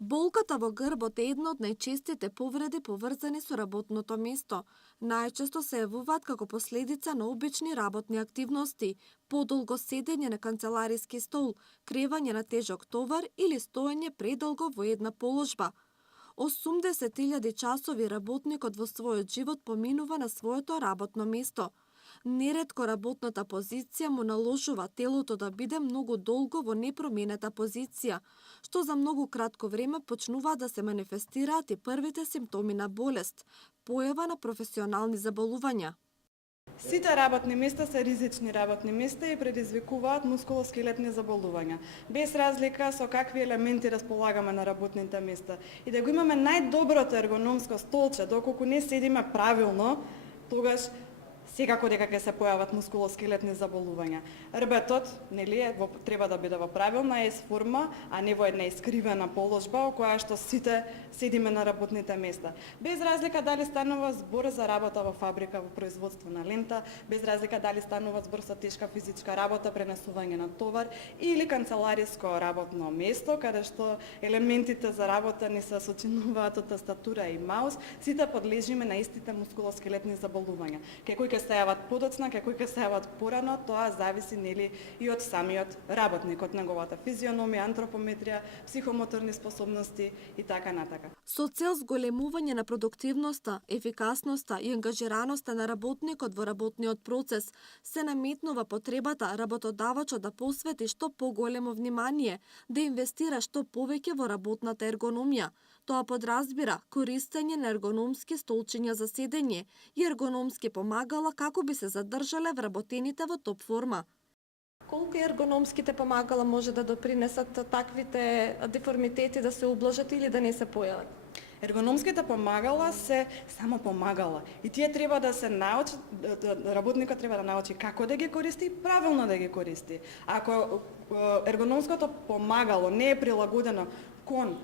Болката во грбот е една од најчестите повреди поврзани со работното место. Најчесто се јавуваат како последица на обични работни активности, подолго седење на канцелариски стол, кревање на тежок товар или стоење предолго во една положба. 80.000 часови работникот во својот живот поминува на своето работно место. Неретко работната позиција му наложува телото да биде многу долго во непроменета позиција, што за многу кратко време почнуваат да се манифестираат и првите симптоми на болест, појава на професионални заболувања. Сите работни места се ризични работни места и предизвикуваат мускулоскелетни заболувања, без разлика со какви елементи располагаме на работните места. И да го имаме најдоброто ергономско столче, доколку не седиме правилно, тогаш секако дека ќе се појават мускулоскелетни заболувања. Рбетот, нели, треба да биде во правилна ес-форма, а не во една искривена положба, во која што сите седиме на работните места. Без разлика дали станува збор за работа во фабрика, во производство на лента, без разлика дали станува збор за тешка физичка работа, пренесување на товар, или канцелариско работно место, каде што елементите за работа ни се сочинуваат од тастатура и маус, сите подлежиме на истите мускулоскелетни заболувања. Кои ќе се јават подоцна, кои ќе се јават порано, тоа зависи нели и од самиот работник, од неговата физиономија, антропометрија, психомоторни способности и така натака. Со цел зголемување на продуктивноста, ефикасноста и ангажираноста на работникот во работниот процес, се наметнува потребата работодавачот да посвети што поголемо внимание, да инвестира што повеќе во работната ергономија. Тоа подразбира користење на ергономски столчиња за седење и ергономски помагала како би се задржале вработените во топ форма. Колку ергономските помагала може да допринесат таквите деформитети да се ублажат или да не се појават? Ергономските помагала се само помагала и тие треба да се научи, работникот треба да научи како да ги користи и правилно да ги користи. Ако ергономското помагало не е прилагодено кон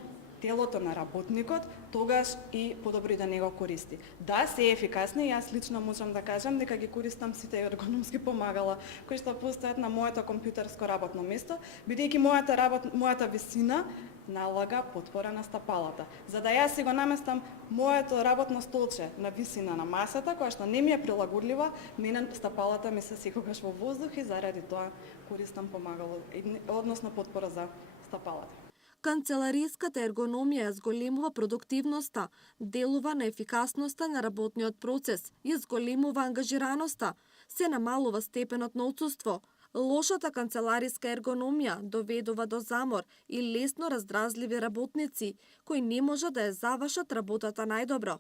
телото на работникот, тогаш и подобри да не го користи. Да, се ефикасни, јас лично можам да кажам дека ги користам сите ергономски помагала кои што постојат на моето компјутерско работно место, бидејќи мојата висина налага потпора на стапалата. За да јас си го наместам моето работно столче на висина на масата, која што не ми е прилагодлива, мене стапалата ми се секогаш во воздух и заради тоа користам помагало, односно потпора за стапалата. Канцелариската ергономија ја зголемува продуктивноста, делува на ефикасноста на работниот процес, ја зголемува ангажираноста, се намалува степенот на отсуство. Лошата канцелариска ергономија доведува до замор и лесно раздразливи работници, кои не можат да ја завршат работата најдобро.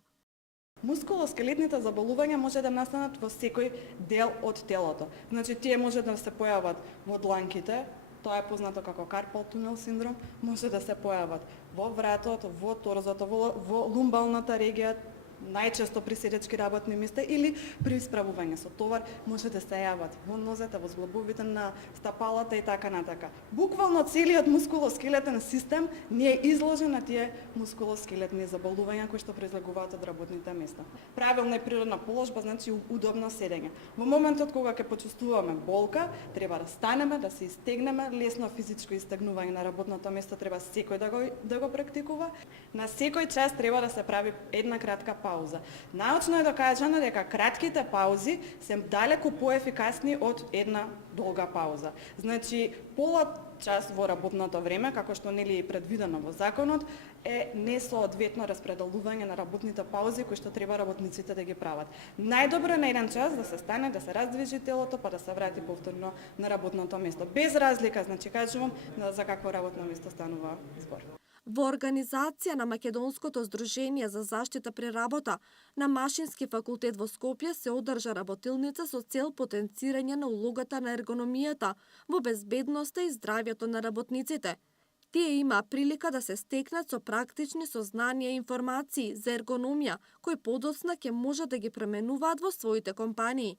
Мускулоскелетните заболувања може да настанат во секој дел од телото. Значи, тие може да се појават во дланките, тоа е познато како карпал тунел синдром, може да се појават во вратот, во торзото, во лумбалната регија, најчесто при седечки работни места или при исправување со товар, може да се јават во нозете, во зглобовите на стапалата и така натака. Буквално целиот мускулоскелетен систем не е изложен на тие мускулоскелетни заболувања кои што произлегуваат од работните места. Правилна и природна положба значи удобно седење. Во моментот кога ќе почувствуваме болка, треба да станеме, да се истегнеме, лесно физичко истегнување на работното место треба секој да го практикува. На секој час треба да се прави една кратка пауза. Научно е докажано дека кратките паузи се далеку поефикасни од една долга пауза. Значи, пола час во работното време, како што нели е предвидено во законот, е несоодветно распределување на работните паузи кои што треба работниците да ги прават. Најдобро е на еден час да се стане, да се раздвижи телото, па да се врати повторно на работното место. Без разлика, значи кажувам за какво работно место станува збор. Во организација на Македонското здружение за заштита при работа на Машински факултет во Скопје се одржа работилница со цел потенцирање на улогата на ергономијата во безбедноста и здравјето на работниците. Тие имаа прилика да се стекнат со практични сознанија и информации за ергономија кои подоцна ќе можат да ги пременуваат во своите компании.